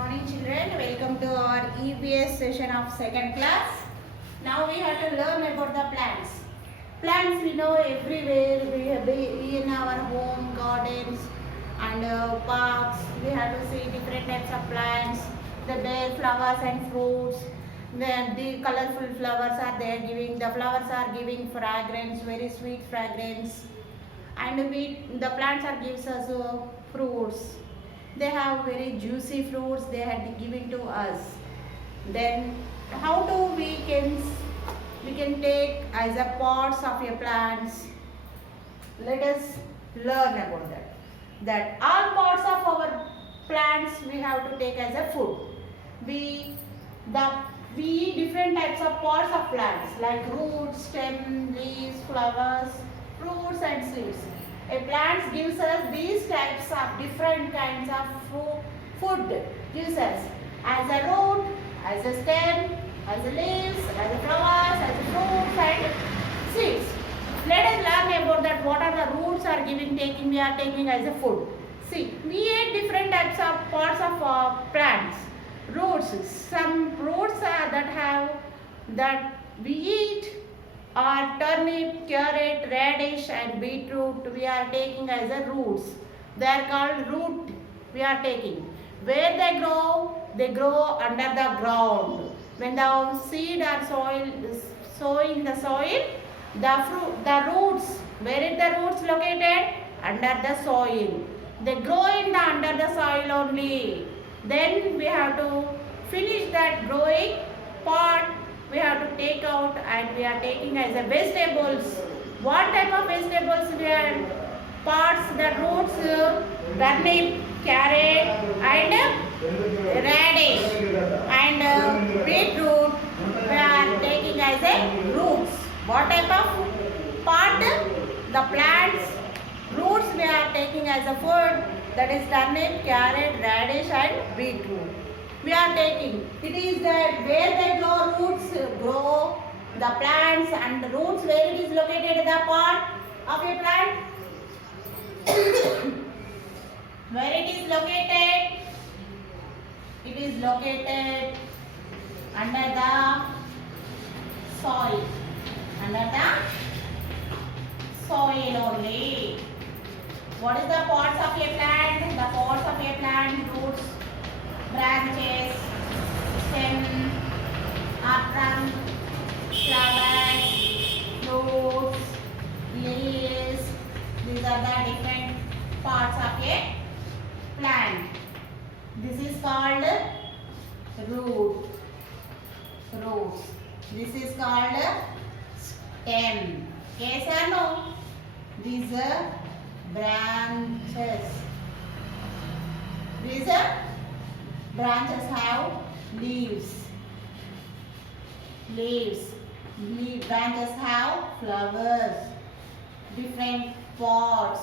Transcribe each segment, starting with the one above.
morning children, welcome to our EVS session of second class. Now we have to learn about the plants. Plants we know everywhere, we have in our home, gardens and parks. We have to see different types of plants, the bare flowers and fruits. The colorful flowers are there the flowers are giving fragrance, very sweet fragrance. And the plants are gives us fruits. They have very juicy fruits they had given to us. Then how do we can take as a pots of your plants. Let us learn about that. That all parts of our plants we have to take as a food. We eat different types of parts of plants like roots, stem, leaves, flowers, fruits and seeds. A plant gives us these types of different kinds of food. Gives us as a root, as a stem, as a leaves, as a flowers, as a fruits and seeds. Let us learn about that. What are the roots are we are taking as a food. See, we eat different types of parts of plants. Roots. Some roots that we eat are turnip, carrot, radish and beetroot we are taking as a roots. They are called root we are taking. Where they grow under the ground. When the seed are sown in the soil, the roots, where is the roots located? Under the soil. They grow under the soil only. Then we have to finish that growing part. We have to take out and we are taking as a vegetables. What type of vegetables we are? Parts, the roots, turnip, carrot and radish and beetroot we are taking as a roots. What type of part? The plants, roots we are taking as a food, that is turnip, carrot, radish and beetroot. We are taking. It is that where they grow the plants and the roots where it is located the part of a plant. Where it is located under the soil. Under the soil only. What is the parts of a plant? The parts of a plant, roots, branches, stem, trunk, flowers, fruits, leaves. These are the different parts of a plant. This is called root. Roots. This is called stem. Yes or no? These are branches. These are branches have leaves. Branches have flowers. Different pots.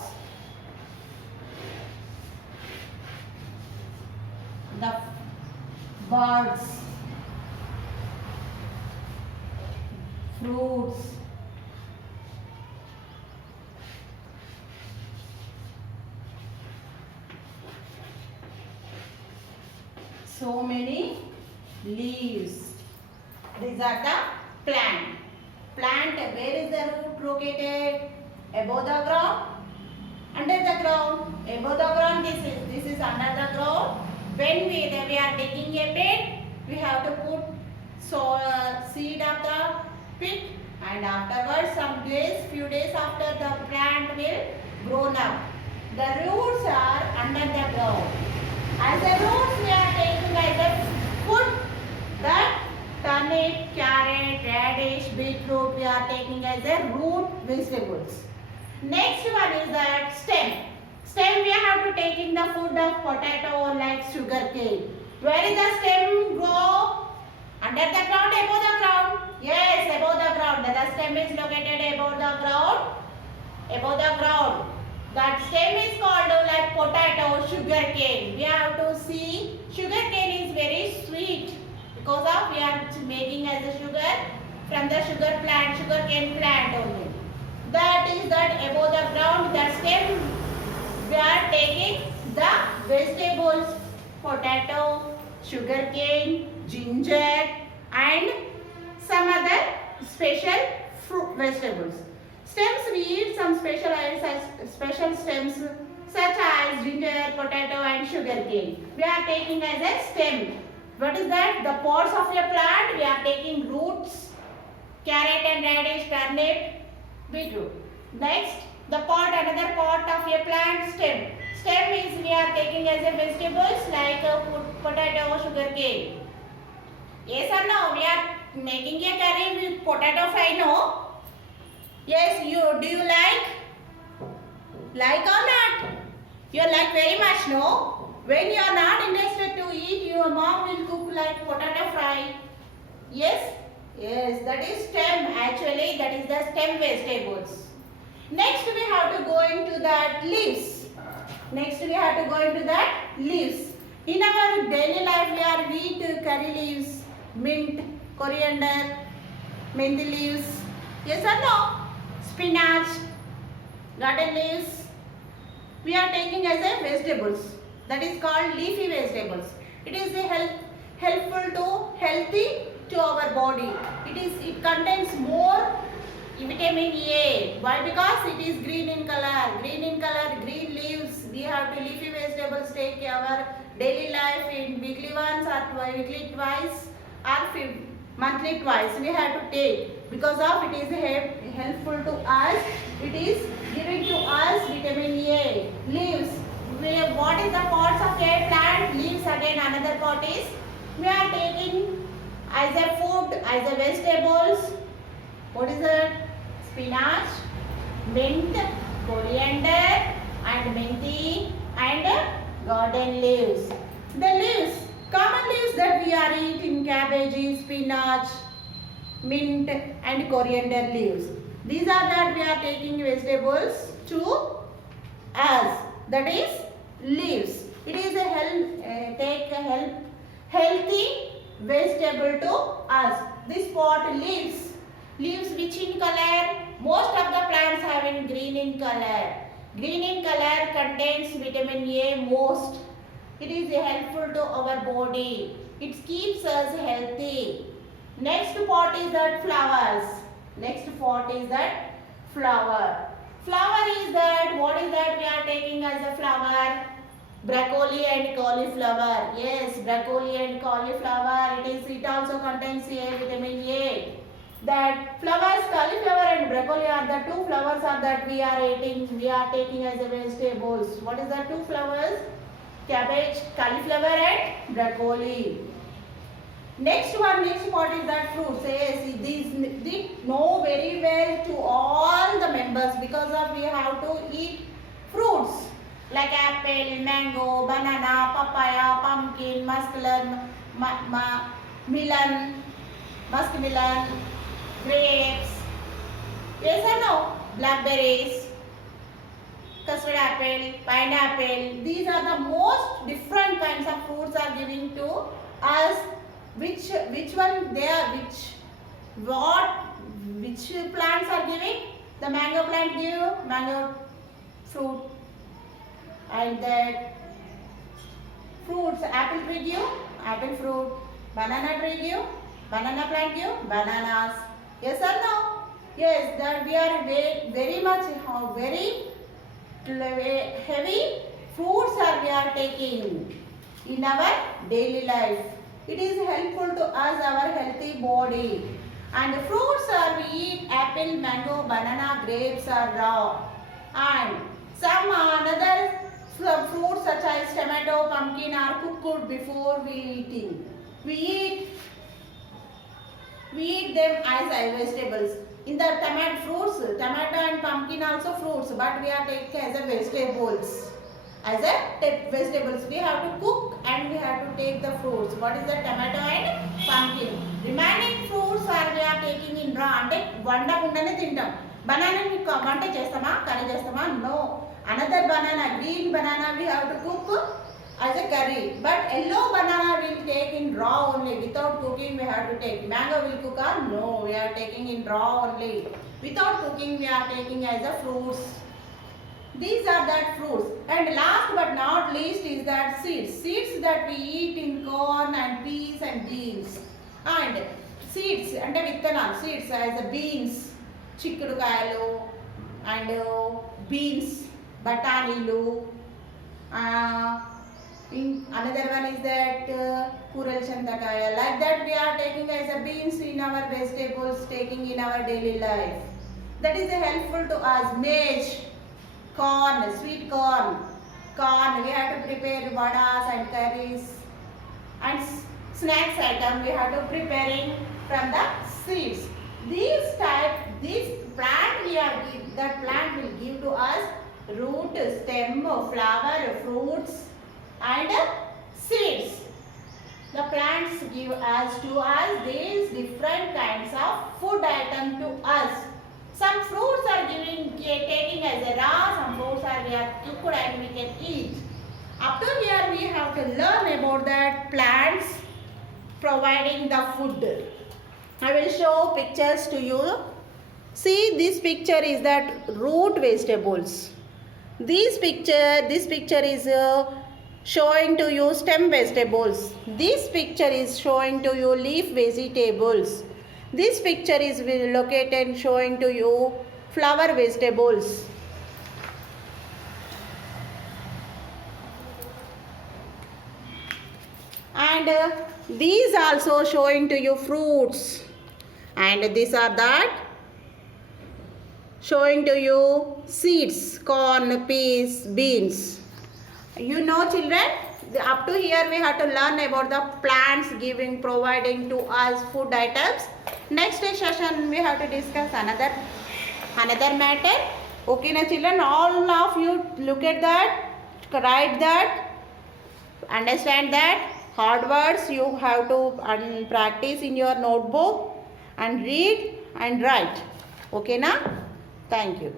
The birds. Fruits. So many leaves. These are the plant. Where is the root located? Above the ground? Under the ground? Above the ground this is under the ground. When we are taking a pit, we have to put seed of the pit and afterwards few days after the plant will grown up. The roots are under the ground. As a roots we are taking as a food. That turnip, carrot, radish, beetroot we are taking as a root vegetables. Next one is that stem. Stem we have to take in the food of potato like sugar cane. Where is the stem grow? Under the ground, above the ground? Yes, above the ground. The stem is located above the ground. Above the ground. That stem is called like potato, sugar cane. We have to see sugar cane is very sweet because of we are making as a sugar from the sugar cane plant only. That is that above the ground, the stem we are taking the vegetables, potato, sugar cane, ginger and some other special fruit vegetables. Stems, we eat some special stems such as ginger, potato and sugar cane. We are taking as a stem. What is that? The pods of a plant. We are taking roots, carrot and radish, turnip, beetroot. Next, the pod, another part of a plant stem. Stem is we are taking as a vegetables like potato, sugar cane. Yes or no? We are making a curry with potato fry, no? Yes, do you like? Like or not? You like very much, no? When you are not interested to eat, your mom will cook like potato fry. Yes? Yes, that is stem. Actually, that is the stem vegetables. Next, we have to go into that leaves. Next, we have to go into that leaves. In our daily life, we eat curry leaves, mint, coriander, menti leaves. Yes or no? Spinach, garden leaves. We are taking as a vegetables. That is called leafy vegetables. It is healthy to our body. It contains more vitamin A. Why? Because it is green in color. Green leaves. We have to leafy vegetables take our daily life in weekly once or weekly twice or monthly twice. We have to take because of it is helpful to us. It is giving to us vitamin A. Leaves. What is the parts of a plant? Leaves again. Another part is we are taking as a food, as a vegetables. What is it? Spinach, mint, coriander and menti and garden leaves. The leaves, common leaves that we are eating, cabbage, spinach, mint and coriander leaves. These are that we are taking vegetables to us. That is leaves. It is a healthy vegetable to us. This pot leaves which in color? Most of the plants have in green in color. Green in color contains vitamin A most. It is helpful to our body. It keeps us healthy. Next pot is that flowers. Next pot is that flower. Flower is that, what is that we are taking as a flower? Broccoli and cauliflower. Yes, broccoli and cauliflower. It also contains A, vitamin A. That flowers, cauliflower and broccoli are the two flowers that we are eating. We are taking as a vegetables. What is the two flowers? Cabbage, cauliflower and broccoli. Next part is that fruits. Yes, these know very well to all the members because of we have to eat fruits like apple, mango, banana, papaya, pumpkin, muskmelon, muskmelon, grapes. Yes or no? Blackberries, custard apple, pineapple. These are the most different kinds of fruits are giving to us. Which one they are, which plants are giving? The mango plant give mango fruit, and that fruits, apple tree give apple fruit, banana tree give banana plant give bananas. Yes or no? Yes, that we are very much very heavy fruits are we are taking in our daily life. It is helpful to us, our healthy body. And fruits are we eat apple, mango, banana, grapes are raw. And some another fruits such as tomato, pumpkin are cooked before we eating. We eat them as vegetables. In the tomato and pumpkin also fruits, but we are taking as a vegetables. As a vegetables, we have to cook and we have to take the fruits. What is the tomato and pumpkin? Remaining fruits are we are taking in raw. Ante vandakundane tintam. Banana ni vanta chestama, curry chestama? No. Another banana, green banana we have to cook as a curry. But yellow banana will take in raw only. Without cooking we have to take. Mango will cook or no, we are taking in raw only. Without cooking we are taking as a fruits. These are that fruits. And last but not least is that seeds. Seeds that we eat in corn and beans. And seeds అంటే విత్తనాలు, seeds as a beans, చిక్కుడుకాయలు and beans, బఠానీలు. Another one is that కూరల చింతకాయ. Like that we are taking as a beans in our vegetables, taking in our daily life. That is helpful to us. Maize, corn, sweet corn. Corn we have to prepare vadas and curries. And snacks item we have to preparing from the seeds. This plant that plant will give to us root, stem, flower, fruits and seeds. The plants give to us these different kinds of food item to us. Some fruits are taking as a raw, some fruits are we are cooked and we can eat. Up to here we have to learn about that plants providing the food. I will show pictures to you. See, this picture is that root vegetables. This picture is showing to you stem vegetables. This picture is showing to you leaf vegetables. This picture is located showing to you flower vegetables. And these also showing to you fruits. And these are that showing to you seeds, corn, peas, beans. You know children, up to here we have to learn about the plants providing to us food items. Next session we have to discuss another matter. Okay na children, all of you look at that, write that, understand that. Hard words you have to practice in your notebook and read and write. Okay na? Thank you.